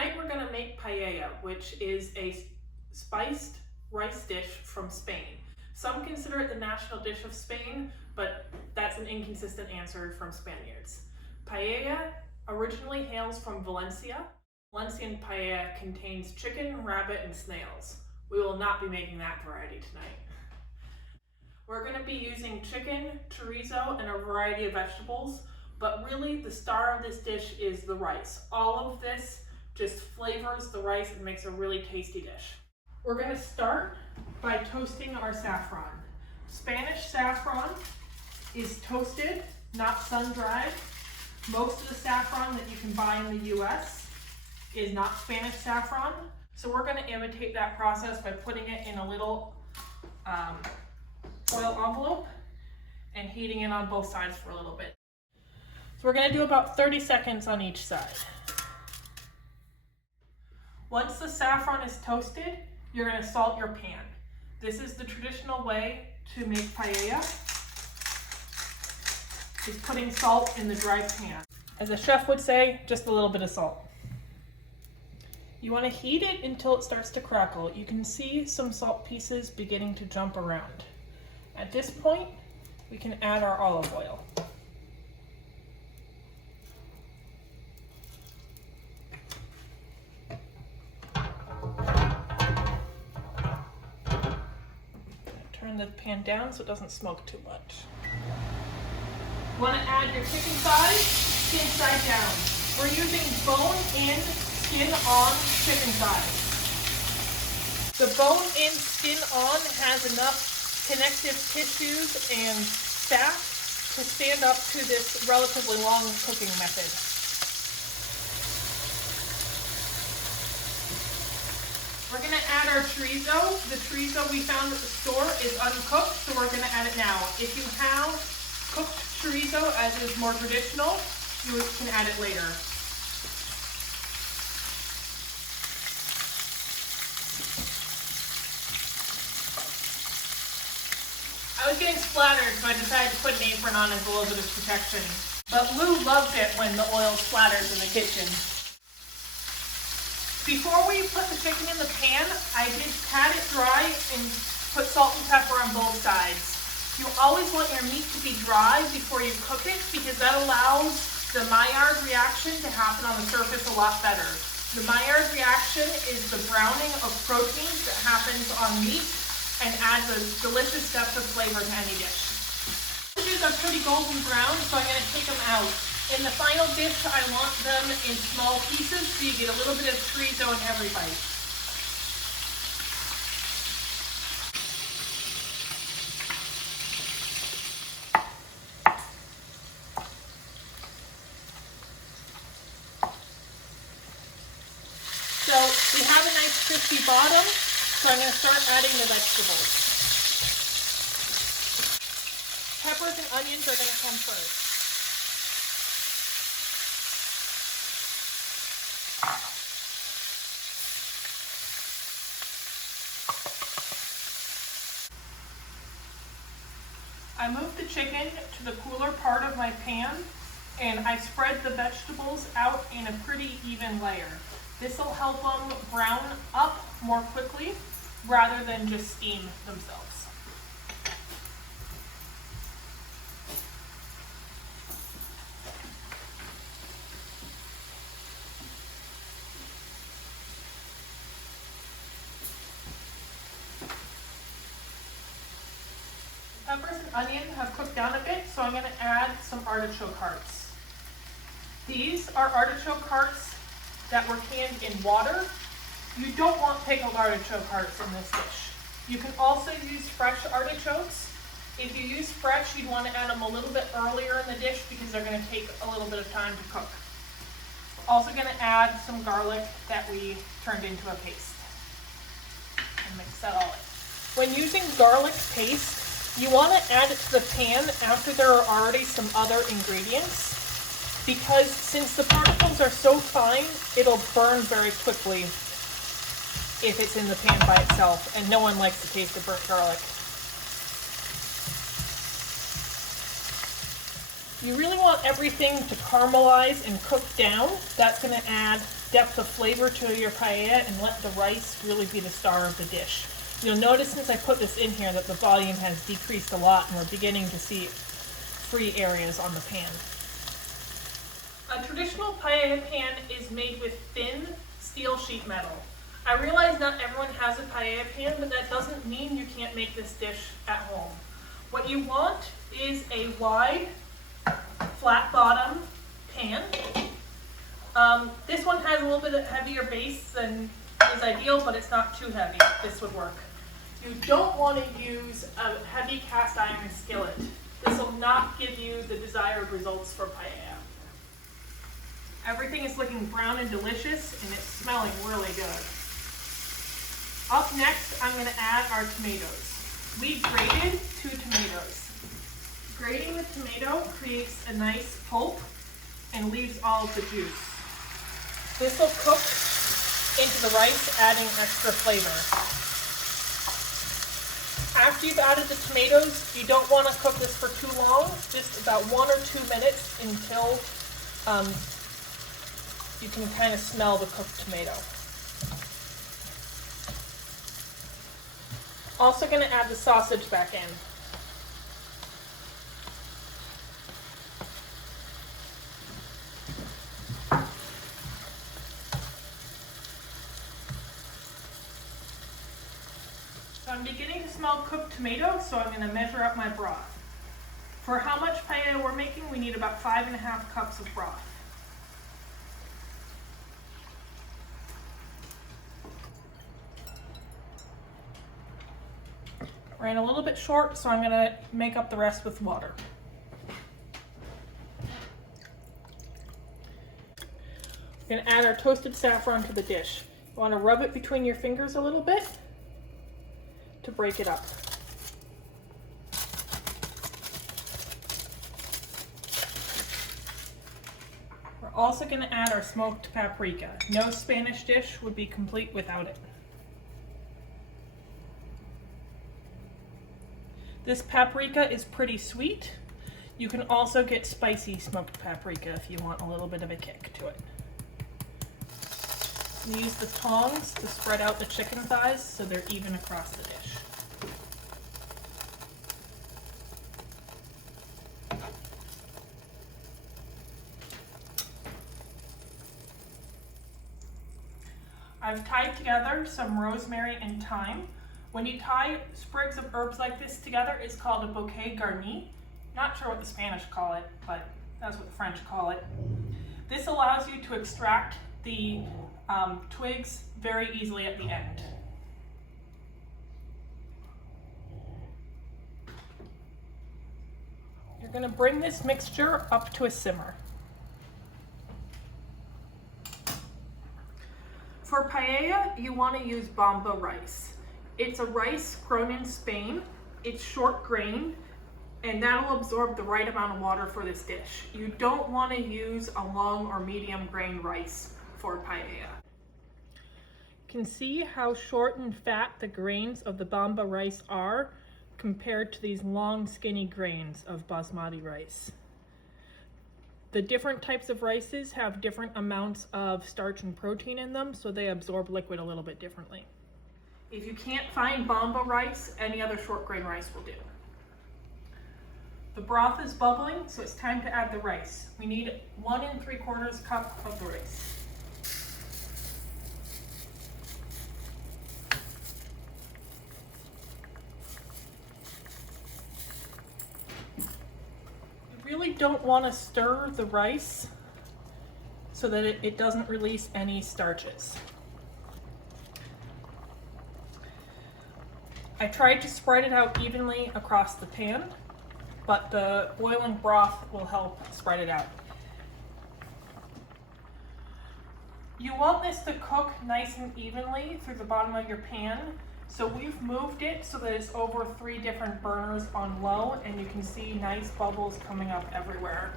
Tonight we're going to make paella, which is a spiced rice dish from Spain. Some consider it the national dish of Spain, but that's an inconsistent answer from Spaniards. Paella originally hails from Valencia. Valencian paella contains chicken, rabbit, and snails. We will not be making that variety tonight. We're going to be using chicken, chorizo, and a variety of vegetables, but really the star of this dish is the rice. All of this just flavors the rice and makes a really tasty dish. We're going to start by toasting our saffron. Spanish saffron is toasted, not sun-dried. Most of the saffron that you can buy in the US is not Spanish saffron. So we're going to imitate that process by putting it in a little oil envelope and heating it on both sides for a little bit. So we're going to do about 30 seconds on each side. Once the saffron is toasted, you're going to salt your pan. This is the traditional way to make paella, is putting salt in the dry pan. As a chef would say, just a little bit of salt. You want to heat it until it starts to crackle. You can see some salt pieces beginning to jump around. At this point, we can add our olive oil. Turn the pan down so it doesn't smoke too much. You want to add your chicken thighs, skin side down. We're using bone-in, skin-on chicken thighs. The bone-in, skin-on has enough connective tissues and fat to stand up to this relatively long cooking method. We're going to add our chorizo. The chorizo we found at the store is uncooked, so we're going to add it now. If you have cooked chorizo, as is more traditional, you can add it later. I was getting splattered, so I decided to put an apron on as a little bit of protection. But Lou loves it when the oil splatters in the kitchen. Before we put the chicken in the pan, I did pat it dry and put salt and pepper on both sides. You always want your meat to be dry before you cook it because that allows the Maillard reaction to happen on the surface a lot better. The Maillard reaction is the browning of proteins that happens on meat and adds a delicious depth of flavor to any dish. The sausages are pretty golden brown, so I'm going to take them out. In the final dish, I want them in small pieces so you get a little bit of chorizo in every bite. So we have a nice crispy bottom, so I'm going to start adding the vegetables. Peppers and onions are going to come first. I moved the chicken to the cooler part of my pan and I spread the vegetables out in a pretty even layer. This will help them brown up more quickly rather than just steam themselves. Peppers and onion have cooked down a bit, so I'm going to add some artichoke hearts. These are artichoke hearts that were canned in water. You don't want pickled artichoke hearts in this dish. You can also use fresh artichokes. If you use fresh, you'd want to add them a little bit earlier in the dish because they're going to take a little bit of time to cook. Also going to add some garlic that we turned into a paste and mix that all in. When using garlic paste, you want to add it to the pan after there are already some other ingredients because since the particles are so fine, it'll burn very quickly if it's in the pan by itself, and no one likes the taste of burnt garlic. You really want everything to caramelize and cook down. That's going to add depth of flavor to your paella and let the rice really be the star of the dish. You'll notice since I put this in here that the volume has decreased a lot and we're beginning to see free areas on the pan. A traditional paella pan is made with thin steel sheet metal. I realize not everyone has a paella pan, but that doesn't mean you can't make this dish at home. What you want is a wide, flat bottom pan. This one has a little bit of heavier base than is ideal, but it's not too heavy. This would work. You don't want to use a heavy cast iron skillet. This will not give you the desired results for paella. Everything is looking brown and delicious, and it's smelling really good. Up next, I'm going to add our tomatoes. We grated 2 tomatoes. Grating the tomato creates a nice pulp and leaves all of the juice. This will cook into the rice, adding extra flavor. After you've added the tomatoes, you don't want to cook this for too long, just about 1 or 2 minutes until you can kind of smell the cooked tomato. Also going to add the sausage back in. So I'm beginning to smell cooked tomato, so I'm going to measure up my broth. For how much paella we're making, we need about 5½ cups of broth. Ran a little bit short, so I'm going to make up the rest with water. We're going to add our toasted saffron to the dish. You want to rub it between your fingers a little bit to break it up. We're also going to add our smoked paprika. No Spanish dish would be complete without it. This paprika is pretty sweet. You can also get spicy smoked paprika if you want a little bit of a kick to it. And use the tongs to spread out the chicken thighs so they're even across the dish. I've tied together some rosemary and thyme. When you tie sprigs of herbs like this together, it's called a bouquet garni. Not sure what the Spanish call it, but that's what the French call it. This allows you to extract the twigs very easily at the end. You're going to bring this mixture up to a simmer. For paella, you want to use bomba rice. It's a rice grown in Spain. It's short grained, and that'll absorb the right amount of water for this dish. You don't want to use a long or medium grain rice for paella. You can see how short and fat the grains of the bomba rice are compared to these long skinny grains of basmati rice. The different types of rices have different amounts of starch and protein in them, so they absorb liquid a little bit differently. If you can't find bomba rice, any other short grain rice will do. The broth is bubbling, so it's time to add the rice. We need 1 3/4 cup of the rice. You really don't want to stir the rice so that it doesn't release any starches. I tried to spread it out evenly across the pan, but the boiling broth will help spread it out. You want this to cook nice and evenly through the bottom of your pan, so we've moved it so that it's over 3 different burners on low, and you can see nice bubbles coming up everywhere.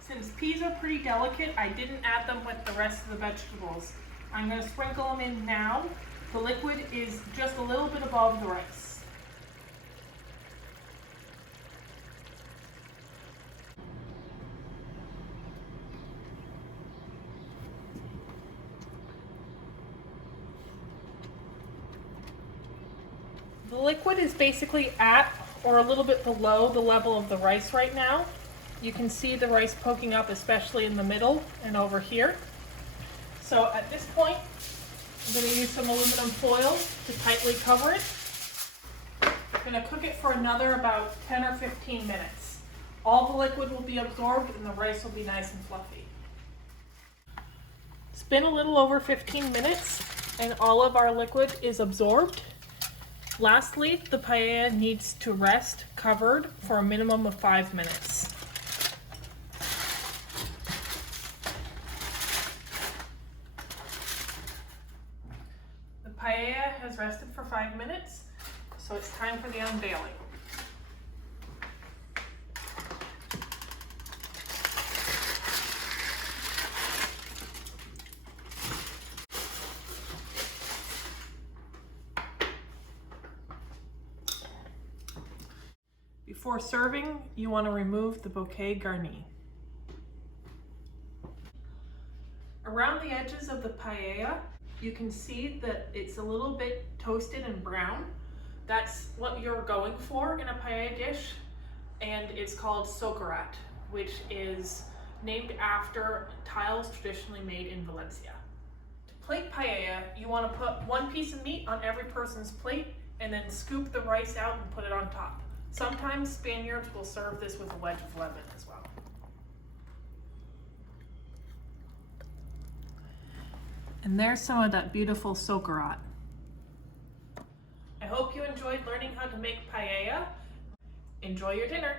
Since peas are pretty delicate, I didn't add them with the rest of the vegetables. I'm going to sprinkle them in now. The liquid is just a little bit above the rice. The liquid is basically at or a little bit below the level of the rice right now. You can see the rice poking up, especially in the middle and over here. So at this point, I'm going to use some aluminum foil to tightly cover it. I'm going to cook it for another about 10 or 15 minutes. All the liquid will be absorbed and the rice will be nice and fluffy. It's been a little over 15 minutes and all of our liquid is absorbed. Lastly, the paella needs to rest covered for a minimum of 5 minutes. The paella has rested for 5 minutes, so it's time for the unveiling. Before serving, you want to remove the bouquet garni. Around the edges of the paella, you can see that it's a little bit toasted and brown. That's what you're going for in a paella dish, and it's called socarrat, which is named after tiles traditionally made in Valencia. To plate paella, you want to put one piece of meat on every person's plate and then scoop the rice out and put it on top. Sometimes Spaniards will serve this with a wedge of lemon as well. And there's some of that beautiful socarrat. I hope you enjoyed learning how to make paella. Enjoy your dinner.